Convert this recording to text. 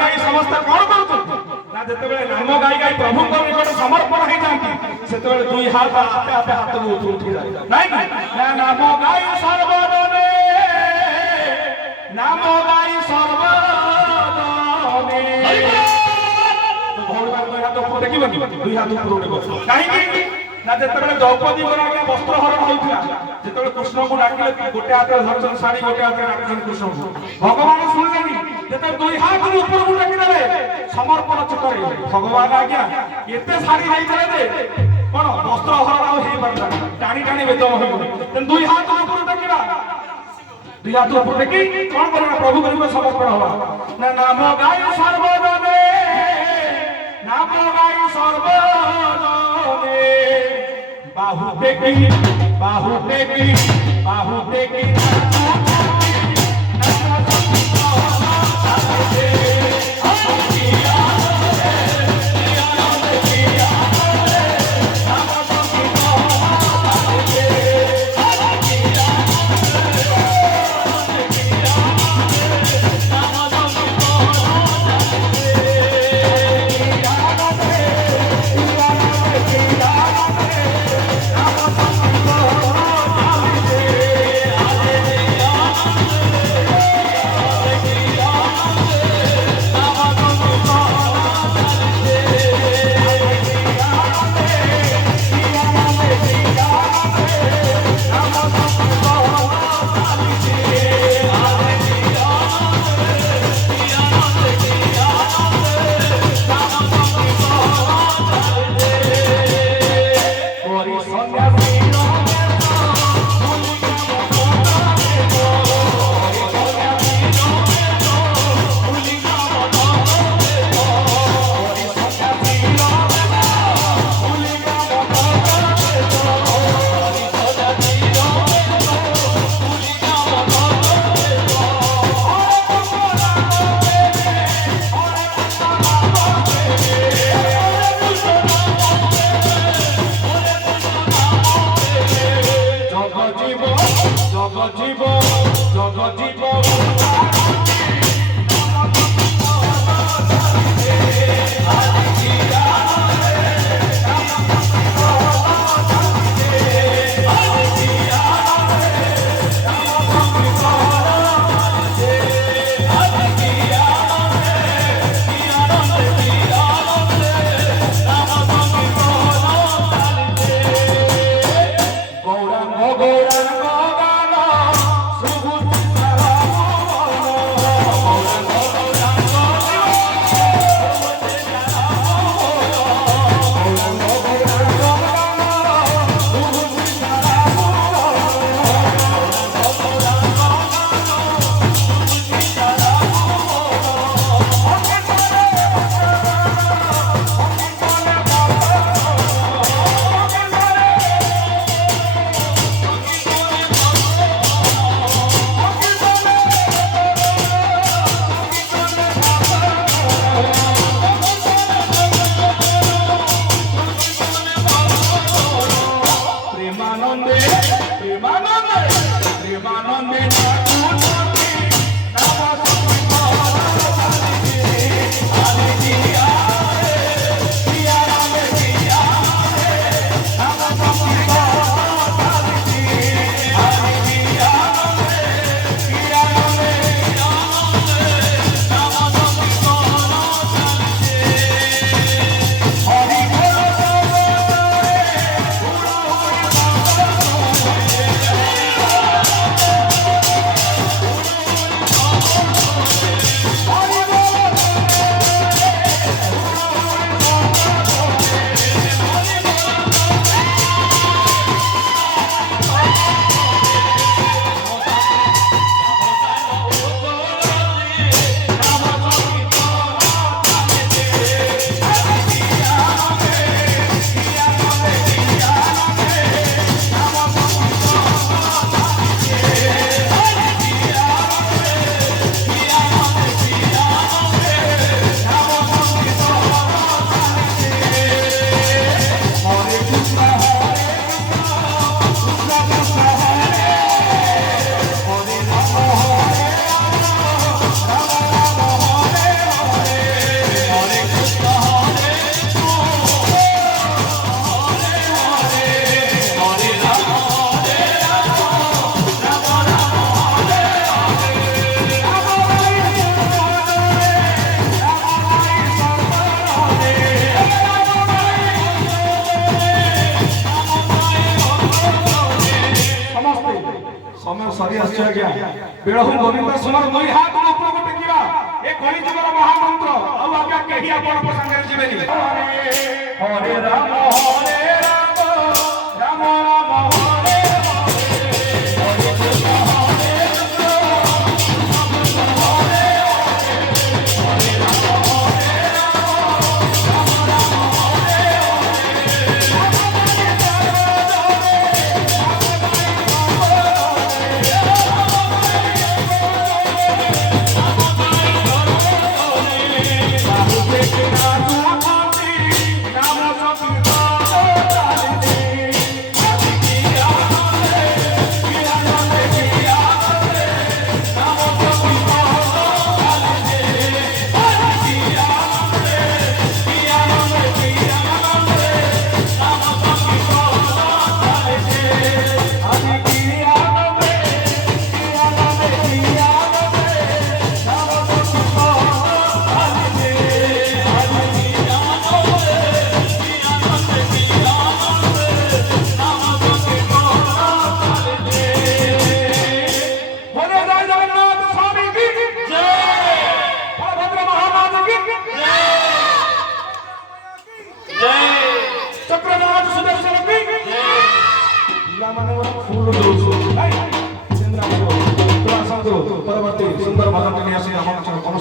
ଗାଇ ସମସ୍ତେ କଣ କରୁଛନ୍ତି ନା ଯେତେବେଳେ ନାମ ଗାଇ ଗାଇ ପ୍ରଭୁଙ୍କ ନିକଟ ସମର୍ପଣ ହେଇଯାନ୍ତି ସେତେବେଳେ ଦୁଇ ହାତ ଆପେ ଆପେ ହାତକୁ ଉଠିଯାଏ ନାଇଁ ନା ନାମ ଗାଇ ସର୍ବଦନେ ନାମ ଗାଇ ସର୍ବଦନେ ଭଉଣୀ ଦୁଇ ହାତ ଉପରୁ ଦେଖିବନି ଦୁଇ ହାତ ଉପରୁ ଉଠିବ କାହିଁକି ନା ଯେତେବେଳେ ଦ୍ରୌପଦୀଙ୍କର ଆଜ୍ଞା ବସ୍ତ୍ର ହରଣ ହୋଇଥିଲା ଯେତେବେଳେ କୃଷ୍ଣଙ୍କୁ ଡାକିଲେ ଗୋଟେ ହାତରେ ଧରିଛନ୍ତି ଶାଢୀ ଗୋଟେ ହାତରେ ଡାକିଛନ୍ତି କୃଷ୍ଣଙ୍କୁ ଭଗବାନ ଶୁଣିଲେନି ଯେତେବେଳେ ଦୁଇ ହାତ ଉପରକୁ ଡାକିଦେଲେ ସମର୍ପଣ ଚିତ୍ତରେ ଭଗବାନ ଆଜ୍ଞା ଏତେ ଶାଢୀ ହେଇଥିଲେ ଯେ କଣ ବସ୍ତ୍ର ହରଣ ଆଉ ହେଇପାରିଲା ଟାଣି ଟାଣି ବେଦମ ହୋଇଗଲେ ଦୁଇ ହାତ ଉପରୁ ଡାକିବା ଦୁଇ ହାତ ଉପରୁ ଦେଖି କଣ କରିବା ପ୍ରଭୁ କରିବ ସମର୍ପଣ ହବା ନା ନାମ ଗାଇ ସର୍ବଦନେ ନାମ ଗାଇ ସର୍ବଦନେ বাহু দেখি বাহু দেখি বাহু দেখি আসছে আজ্ঞা বেড়হু গোবিন্দ সুন্দর দুই হাত উপরକୁ ଟେକିବା ଏ କଳିଯୁଗର ମହାମନ୍ତ୍ର ଆଉ ଆଜ୍ଞା କେହି ଆପଣଙ୍କ ସାଙ୍ଗରେ ଯିବେନି ହରେ ରାମ ରାମ ରାମ ହରେ चक्रनाथ सुदर्शन की पिलामाने फूल दौछु चंद्रांशु तो आसंतु परवर्ती सुंदर भजन आसी हम अनुष्ठान